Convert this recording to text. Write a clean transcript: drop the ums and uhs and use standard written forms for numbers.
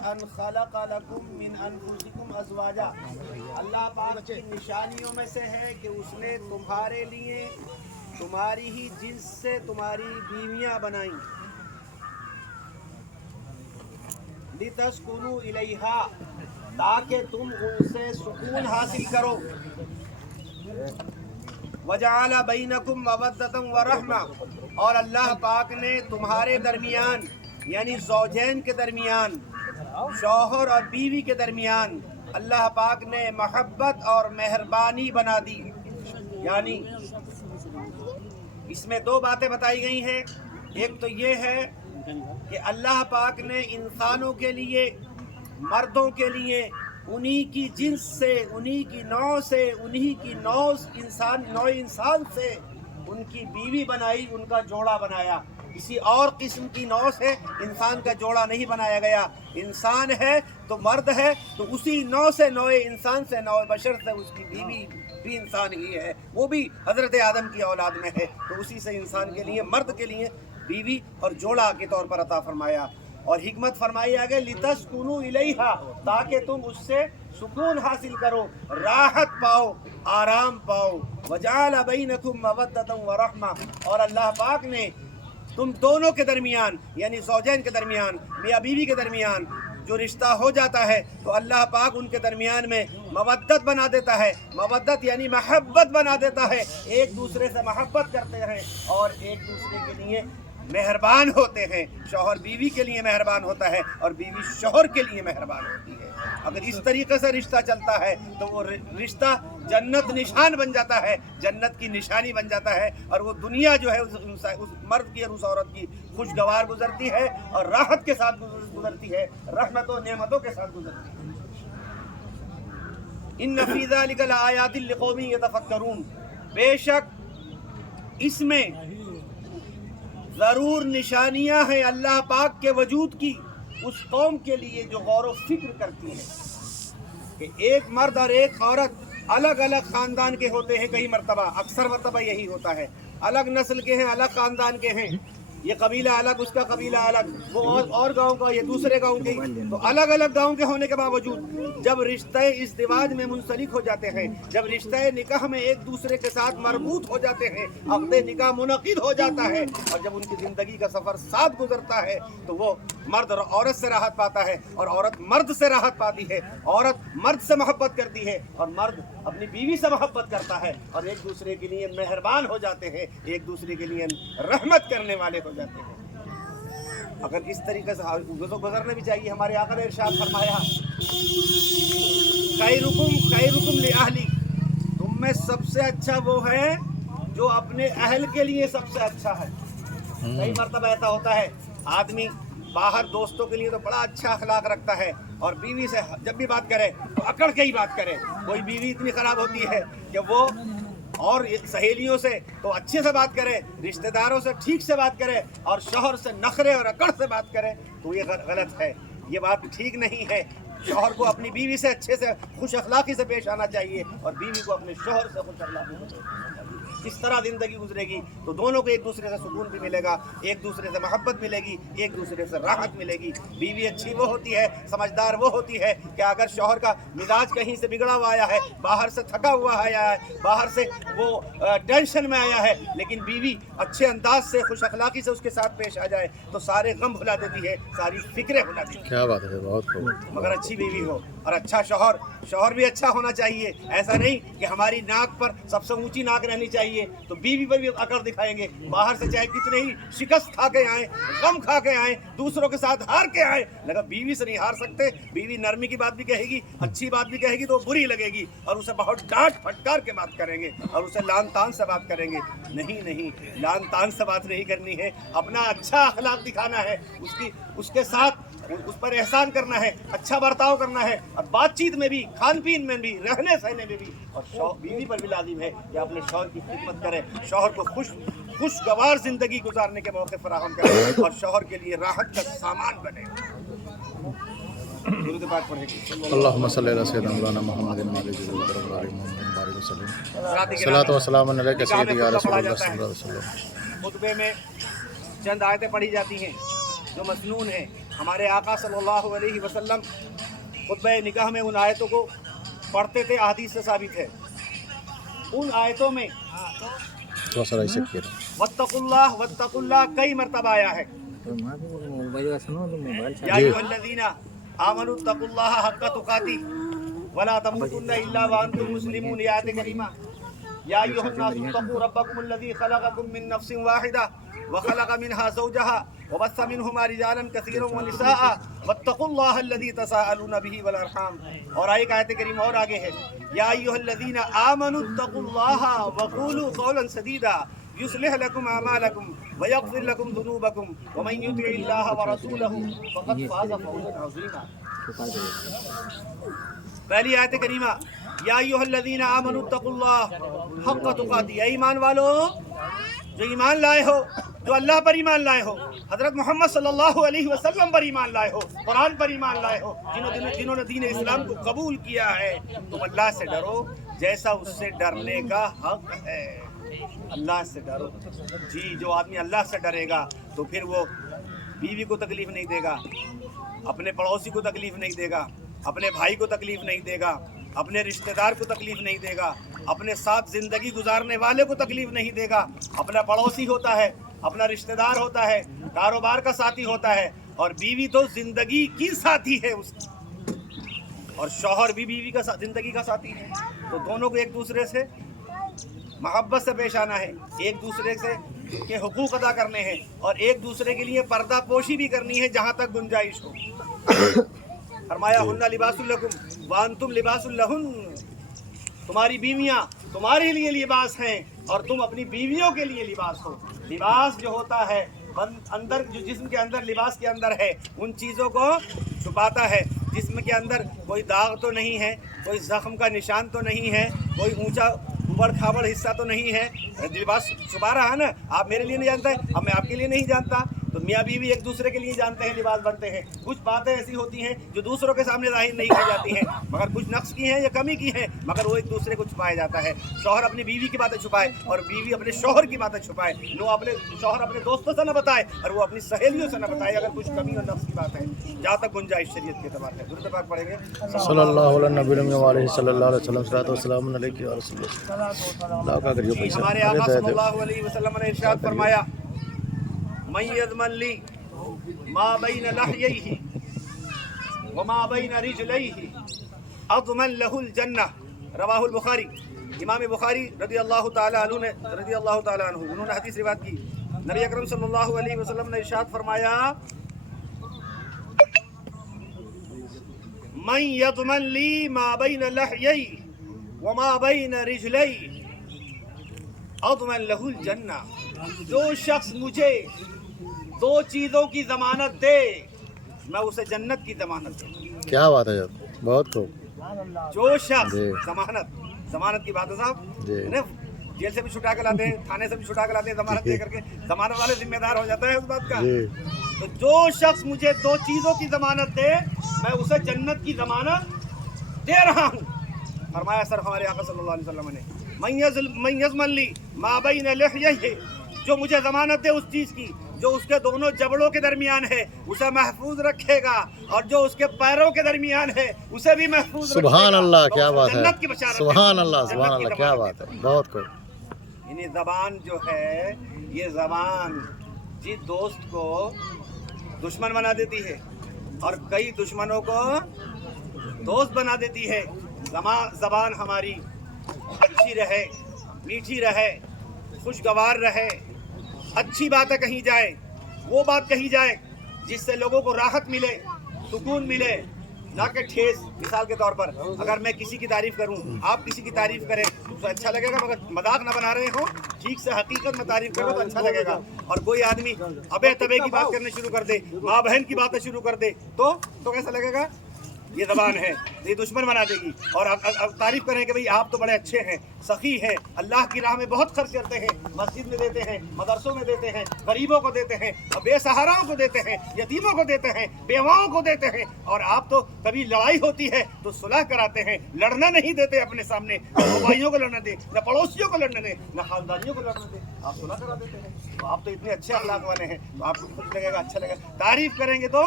ان خلق لکم من انفسکم ازواجا، اللہ پاک کی نشانیوں میں سے ہے کہ اس نے تمہارے لیے تمہاری ہی جنس سے تمہاری بیویاں بنائیں، لتسکنوا الیہا، تاکہ تم ان سے سکون حاصل کرو، وجعل بینکم مودۃ ورحمہ، اور اللہ پاک نے تمہارے درمیان یعنی زوجین کے درمیان، شوہر اور بیوی کے درمیان اللہ پاک نے محبت اور مہربانی بنا دی۔ یعنی اس میں دو باتیں بتائی گئی ہیں، ایک تو یہ ہے کہ اللہ پاک نے انسانوں کے لیے، مردوں کے لیے انہی کی جنس سے، انہی کی نوع سے، انہی کی نوع انسان سے ان کی بیوی بنائی، ان کا جوڑا بنایا۔ کسی اور قسم کی نوع سے انسان کا جوڑا نہیں بنایا گیا۔ انسان ہے تو مرد ہے تو اسی نوع سے، نوع انسان سے، نوع بشر سے اس کی بیوی بھی انسان ہی ہے، وہ بھی حضرت آدم کی اولاد میں ہے، تو اسی سے انسان کے لیے، مرد کے لیے بیوی اور جوڑا کے طور پر عطا فرمایا۔ اور حکمت فرمائی آگے لتسکنوا الیہا، تاکہ تم اس سے سکون حاصل کرو، راحت پاؤ، آرام پاؤ، وجعل بینکم مودۃ ورحمہ، اور اللہ پاک نے تم دونوں کے درمیان یعنی زوجین کے درمیان، میاں بیوی کے درمیان جو رشتہ ہو جاتا ہے تو اللہ پاک ان کے درمیان میں مودت بنا دیتا ہے۔ مودت یعنی محبت بنا دیتا ہے، ایک دوسرے سے محبت کرتے ہیں اور ایک دوسرے کے لیے مہربان ہوتے ہیں۔ شوہر بیوی کے لیے مہربان ہوتا ہے اور بیوی شوہر کے لیے مہربان ہوتی ہے۔ اگر اس طریقے سے رشتہ چلتا ہے تو وہ رشتہ جنت نشان بن جاتا ہے، جنت کی نشانی بن جاتا ہے، اور وہ دنیا جو ہے اس مرد کی اور اس عورت کی خوشگوار گزرتی ہے اور راحت کے ساتھ گزرتی ہے، رحمت و نعمتوں کے ساتھ گزرتی ہے۔ ان فی ذلک لآیات لقوم یتفکرون، بے شک اس میں ضرور نشانیاں ہیں اللہ پاک کے وجود کی اس قوم کے لیے جو غور و فکر کرتی ہے کہ ایک مرد اور ایک عورت الگ الگ خاندان کے ہوتے ہیں، کئی مرتبہ، اکثر مرتبہ یہی ہوتا ہے، الگ نسل کے ہیں، الگ خاندان کے ہیں، یہ قبیلہ الگ، اس کا قبیلہ الگ، وہ اور گاؤں کا، یہ دوسرے گاؤں کے، تو الگ الگ گاؤں کے ہونے کے باوجود جب رشتہ ازدواج میں منسلک ہو جاتے ہیں، جب رشتہ نکاح میں ایک دوسرے کے ساتھ مربوط ہو جاتے ہیں، عقد نکاح منعقد ہو جاتا ہے، اور جب ان کی زندگی کا سفر ساتھ گزرتا ہے تو وہ مرد اور عورت سے راحت پاتا ہے اور عورت مرد سے راحت پاتی ہے، عورت مرد سے محبت کرتی ہے اور مرد اپنی بیوی سے محبت کرتا ہے، اور ایک دوسرے کے لیے مہربان ہو جاتے ہیں، ایک دوسرے کے لیے رحمت کرنے والے ہو جاتے ہیں۔ اگر اس طریقے سے گزرنا بھی چاہیے۔ ہمارے آقا نے ارشاد فرمایا خیرکم لأہلی، تم میں سب سے اچھا وہ ہے جو اپنے اہل کے لیے سب سے اچھا ہے۔ کئی مرتبہ ایسا ہوتا ہے آدمی باہر دوستوں کے لیے تو بڑا اچھا اخلاق رکھتا ہے اور بیوی سے جب بھی بات کرے تو اکڑ کے ہی بات کرے۔ کوئی بیوی اتنی خراب ہوتی ہے کہ وہ اور سہیلیوں سے تو اچھے سے بات کرے، رشتہ داروں سے ٹھیک سے بات کرے، اور شوہر سے نخرے اور اکڑ سے بات کرے، تو یہ غلط ہے، یہ بات ٹھیک نہیں ہے۔ شوہر کو اپنی بیوی سے اچھے سے خوش اخلاقی سے پیش آنا چاہیے اور بیوی کو اپنے شوہر سے خوش اخلاقی سے پیش آنا چاہیے۔ اس طرح زندگی گزرے گی تو دونوں کو ایک دوسرے سے سکون بھی ملے گا، ایک دوسرے سے محبت ملے گی، ایک دوسرے سے راحت ملے گی۔ بیوی اچھی وہ ہوتی ہے، سمجھدار وہ ہوتی ہے کہ اگر شوہر کا مزاج کہیں سے بگڑا ہوا آیا ہے، باہر سے تھکا ہوا آیا ہے، باہر سے وہ ٹینشن میں آیا ہے، لیکن بیوی اچھے انداز سے خوش اخلاقی سے اس کے ساتھ پیش آ جائے تو سارے غم بھلا دیتی ہے، ساری فکریں بھلا دیتی ہے۔ کیا بات ہے، بہت خوب۔ مگر اچھی بیوی ہو اور اچھا شوہر بھی اچھا ہونا چاہیے۔ ایسا نہیں کہ ہماری ناک پر سب سے اونچی ناک رہنی چاہیے تو بیوی پر بھی اکڑ دکھائیں گے، باہر سے چاہے کتنے ہی شکست کھا کے آئیں، غم کھا کے آئیں، دوسروں کے ساتھ ہار کے آئیں، لیکن بیوی سے نہیں ہار سکتے۔ بیوی نرمی کی بات بھی کہے گی، اچھی بات بھی کہے گی تو بری لگے گی، اور اسے بہت ڈانٹ پھٹکار کے بات کریں گے اور اسے لان تان سے بات کریں گے۔ نہیں، لان تان سے بات نہیں کرنی ہے، اپنا اچھا اخلاق دکھانا ہے، اس کے ساتھ اس پر احسان کرنا ہے، اچھا برتاؤ کرنا ہے، اور بات چیت میں بھی، کھان پین میں بھی، رہنے سہنے میں بھی، اور بیوی پر بھی لازم ہے کہ اپنے شوہر کی خدمت کرے، شوہر کو خوشگوار زندگی گزارنے کے موقع فراہم کرے اور شوہر کے لیے راحت کا سامان بنے۔ اللہم صلی علی سیدنا مولانا محمد بارک وسلم، صلاۃ و سلام علیک سیدی یا رسول اللہ صلی اللہ علیہ وسلم۔ خطبے میں چند آیتیں پڑھی جاتی ہیں جو مسنون ہیں، हमारे आका सल्लल्लाहु अलैहि वसल्लम खुतबा निकाह में उन आयतों को पढ़ते थे, अहदीस से साबित है। उन आयतों में थोड़ा सा ऐसे किया वत्तकुल्लाह कई मरतबा आया है। या अय्युहल्लज़ीना आमनु तकुल्लाह हक्का तुकातिह वला तमूतुन्ना इल्ला व अंतुम मुस्लिमून। ये आयत करीमा या अय्युहन्नासु तक़ू रब्बकुमुल्लज़ी खलक़कुम मिन नफ्सिन वाहिदा व खलक़ मिनहा ज़ौजहा व बस्स मिनहुमा रिजालन कसीरन व निसाअ वत्तकुल्लाह अल्लज़ी तसाअलून बिही वल अरहाम। और एक आयत करीमा और आगे है, या अय्युहल्लज़ीना आमनु तक़ुल्लाह व क़ूलू क़ौलन सदीदा युस्लिह लकुम अमालकुम व यग़फिर लकुम ज़ुनूबकुम व मन युतिइल्लाह व रसूलहु फ़क़द फ़ाज़ फ़ौज़न अज़ीमा। पहली आयत करीमा या अय्युहल्लज़ीना आमनु तक़ुल्लाह हक़्क़ तुक़ातिह। ईमान वालो जो ईमान लाए हो, जो अल्लाह पर ईमान लाए हो, हज़रत मोहम्मद सल्लल्लाहु अलैहि वसल्लम पर ईमान लाए हो, कुरान पर ईमान लाए हो, जिन्होंने दीन इस्लाम को कबूल किया है, तुम अल्लाह से डरो जैसा उससे डरने का हक है। अल्लाह से डरो जी। जो आदमी अल्लाह से डरेगा तो फिर वो बीवी को तकलीफ नहीं देगा, अपने पड़ोसी को तकलीफ नहीं देगा, अपने भाई को तकलीफ नहीं देगा, अपने रिश्तेदार को तकलीफ नहीं देगा, अपने साथ ज़िंदगी गुजारने वाले को तकलीफ नहीं देगा। अपना पड़ोसी होता है, अपना रिश्तेदार होता है, कारोबार का साथी होता है, और बीवी तो ज़िंदगी की साथी है उसकी, और शौहर भी बीवी का ज़िंदगी का साथी है। तो दोनों को एक दूसरे से मोहब्बत से पेश आना है, एक दूसरे से उनके हुकूक अदा करने हैं, और एक दूसरे के लिए पर्दा पोशी भी करनी है जहाँ तक गुंजाइश हो। फरमाया हुन्ना लिबासुल लकुम व अंतुम लिबासुल लहुन। तुम्हारी बीवियाँ तुम्हारे लिए लिबास हैं और तुम अपनी बीवियों के लिए लिबास हो। लिबास जो होता है अंदर, जो जिस्म के अंदर, लिबास के अंदर है, उन चीज़ों को छुपाता है। जिस्म के अंदर कोई दाग तो नहीं है, कोई जख्म का निशान तो नहीं है, कोई ऊंचा उबड़ खाबड़ हिस्सा तो नहीं है, लिबास छुपा रहा है ना। आप मेरे लिए नहीं जानते, अब मैं आपके लिए नहीं जानता, तो मियाँ बीवी एक दूसरे के लिए जानते हैं, लिबास बनते हैं। कुछ बातें ऐसी होती हैं जो दूसरों के सामने जाहिर नहीं की जाती हैं, मगर कुछ नक्स की हैं या कमी की हैं, मगर वो एक दूसरे को छुपाया जाता है। शौहर अपनी बीवी की बातें छुपाए और बीवी अपने शौहर की बातें छुपाए। अपने शौहर अपने दोस्तों से न बताए और वो अपनी सहेलियों से न बताए, अगर कुछ कमी और नक्स की बात है, जहाँ तक गुंजाइश शरीयत के एतबार है। दुरूद पाक पढ़ेंगे सल्लल्लाहु अलैहि वसल्लम। हमारे आका सल्लल्लाहु अलैहि वसल्लम ने इरशाद फरमाया, मन यज़मन ली मा बैन लहयैहि व मा बैन रिजलैहि अज़मन लहुल जन्नह। रवाहुल बुखारी। इमाम बुखारी रज़ी अल्लाह ताला अन्हु उन्होंने हदीस रिवायत की। नबी अकरम सल्लल्लाहु अलैहि वसल्लम ने इरशाद फरमाया, मन यज़मन ली मा बैन लहयैहि व मा बैन रिजलैहि अज़मन लहुल जन्नह। जो शख्स मुझे दो चीज़ों की ज़मानत दे, मैं उसे जन्नत की ज़मानत दूँ। क्या बात है, बहुत खूब। जो शख्स ज़मानत की बात है साहब, जेल से भी छुटा के लाते हैं, थाने से भी छुटा के लाते हैं, ज़मानत दे करके ज़मानत वाले जिम्मेदार हो जाता है उस बात का। तो जो शख्स मुझे दो चीज़ों की ज़मानत दे, मैं उसे जन्नत की ज़मानत दे रहा हूँ। फरमाया सर हमारे आका सल्लल्लाहु अलैहि वसल्लम ने, मन यज़मन ली मा बैन लहयैहि, जो मुझे ज़मानत दे उस चीज़ की जो उसके दोनों जबड़ों के दरमियान है, उसे महफूज रखेगा, और जो उसके पैरों के दरमियान है उसे भी महफूज रखेगा। सुभान अल्लाह, क्या बात है, सुभान अल्लाह, क्या बात है, बहुत खूब। यानी ज़बान जो है, ये ज़बान जिस दोस्त को दुश्मन बना देती है और कई दुश्मनों को दोस्त बना देती है। ज़बान हमारी अच्छी रहे, मीठी रहे, खुशगवार रहे, अच्छी बातें कही जाए, वो बात कही जाए जिससे लोगों को राहत मिले, सुकून मिले, ना कि ठेस। मिसाल के तौर पर अगर मैं किसी की तारीफ करूं, आप किसी की तारीफ करें तो अच्छा लगेगा, मगर मजाक ना बना रहे हो, ठीक से हकीकत में तारीफ करो तो अच्छा लगेगा। और कोई आदमी अबे तबे की बात करने शुरू कर दे, माँ बहन की बातें शुरू कर दे, तो कैसा लगेगा? ये ज़बान है, ये दुश्मन बना देगी। और अब तारीफ करें कि भाई आप तो बड़े अच्छे हैं, सखी हैं, अल्लाह की राह में बहुत खर्च करते हैं, मस्जिद में देते हैं, मदरसों में देते हैं, गरीबों को देते हैं, बेसहाराओं को देते हैं, यतीमों को देते हैं, बेवाओं को देते हैं। और आप तो कभी लड़ाई होती है तो सुलह कराते हैं, लड़ना नहीं देते अपने सामने, न भाइयों को लड़ने दे, न पड़ोसियों को लड़ने दे, न खानदानियों को लड़ने दे, आप सुलह करा देते हैं। तो आप तो इतने अच्छे अखलाक वाले हैं, तो आपको खुश लगेगा, अच्छा लगेगा। तारीफ करेंगे तो